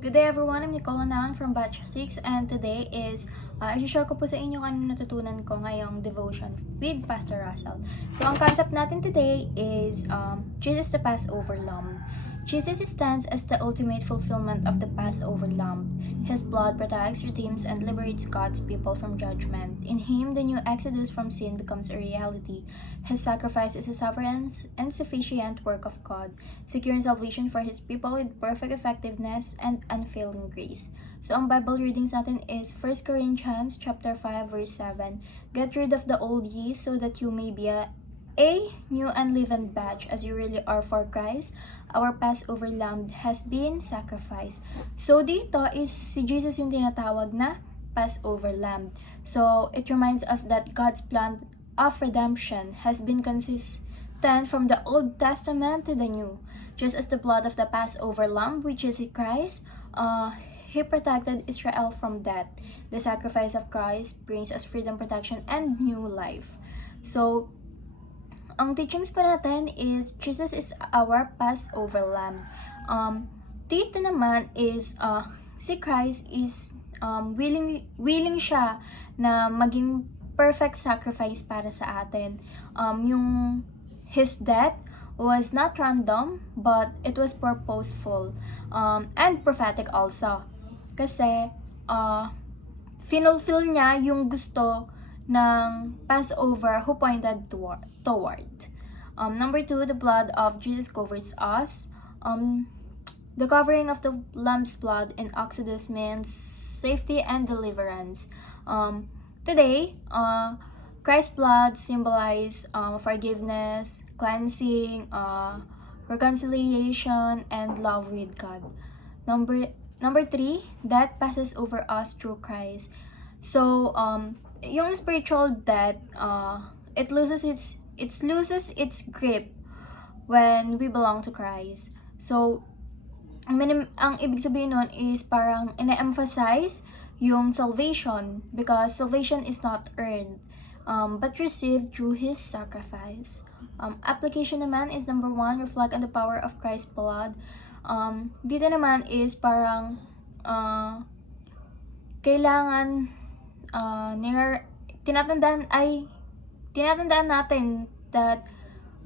Good day everyone, I'm Nicole Naon from Batch 6 and today is, i-share ko po sa inyo kung ano natutunan ko ngayong devotion with Pastor Russell. So, ang concept natin today is Jesus the Passover Lamb. Jesus stands as the ultimate fulfillment of the Passover Lamb. His blood protects, redeems, and liberates God's people from judgment. In Him, the new exodus from sin becomes a reality. His sacrifice is a sovereign and sufficient work of God, securing salvation for His people with perfect effectiveness and unfailing grace. So, ang Bible readings natin is 1 Corinthians chapter 5, verse 7. Get rid of the old yeast so that you may be a new unleavened batch as you really are for Christ. Our Passover Lamb has been sacrificed. So, dito is si Jesus yung tinatawag na Passover Lamb. So, it reminds us that God's plan of redemption has been consistent from the Old Testament to the New. Just as the blood of the Passover Lamb, which is Christ, He protected Israel from death. The sacrifice of Christ brings us freedom, protection, and new life. So, ang teachings pa natin is Jesus is our Passover Lamb. Dito naman is si Christ is willing siya na maging perfect sacrifice para sa atin. Yung His death was not random but it was purposeful and prophetic also. Kasi finulfill niya yung gusto ng Passover who pointed toward. Number 2, the blood of Jesus covers us. The covering of the lamb's blood in Exodus means safety and deliverance. Today, Christ's blood symbolizes forgiveness, cleansing, reconciliation, and love with God. Number 3, death passes over us through Christ. So, yung spiritual death, it loses its grip when we belong to Christ. So, ang ibig sabihin nun is parang ina-emphasize yung salvation because salvation is not earned but received through His sacrifice. Application naman is number 1, reflect on the power of Christ's blood. Dito naman is parang kailangan tinatandaan natin that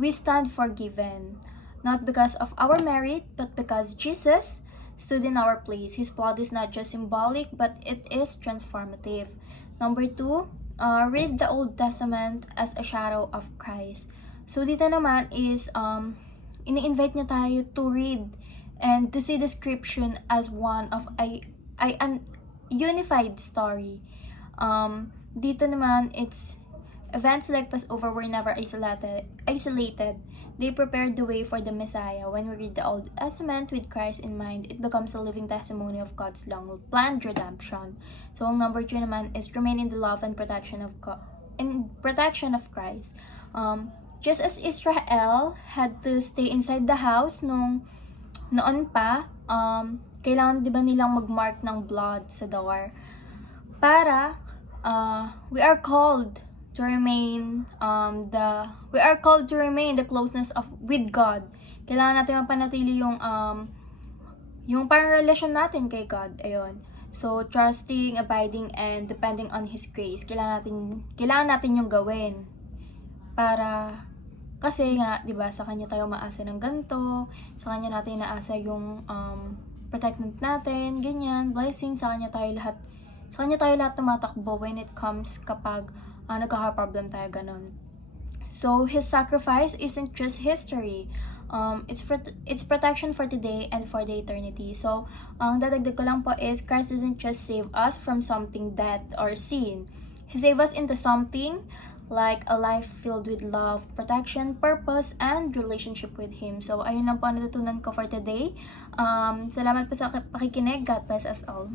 we stand forgiven, not because of our merit, but because Jesus stood in our place. His blood is not just symbolic, but it is transformative. Number 2, read the Old Testament as a shadow of Christ. So dito naman is ini-invite niya tayo to read and to see the scripture as one of an unified story. Dito naman, it's events like Passover were never isolated. They prepared the way for the Messiah. When we read the Old Testament with Christ in mind, it becomes a living testimony of God's long-planned redemption. So, ang number 3 naman is remain in the love and protection of God, in protection of Christ. Just as Israel had to stay inside the house noon pa, kailangan 'di ba nilang magmark ng blood sa door para we are called to remain the closeness with God. Kailangan natin mapanatili yung parang relasyon natin kay God. Ayun. So, trusting, abiding, and depending on His grace. Kailangan natin yung gawin. Para, kasi nga, di ba, sa Kanya tayo maasa ng ganito, sa Kanya natin inaasa yung protectant natin, ganyan, blessing, sa Kanya tayo lahat tumatakbo when it comes kapag nagkaka-problem tayo, ganun. So, His sacrifice isn't just history. It's protection for today and for the eternity. So, ang dadagdag ko lang po is Christ doesn't just save us from something death or sin. He saved us into something like a life filled with love, protection, purpose, and relationship with Him. So, ayun lang po ang natutunan ko for today. Salamat po sa pakikinig. God bless us all.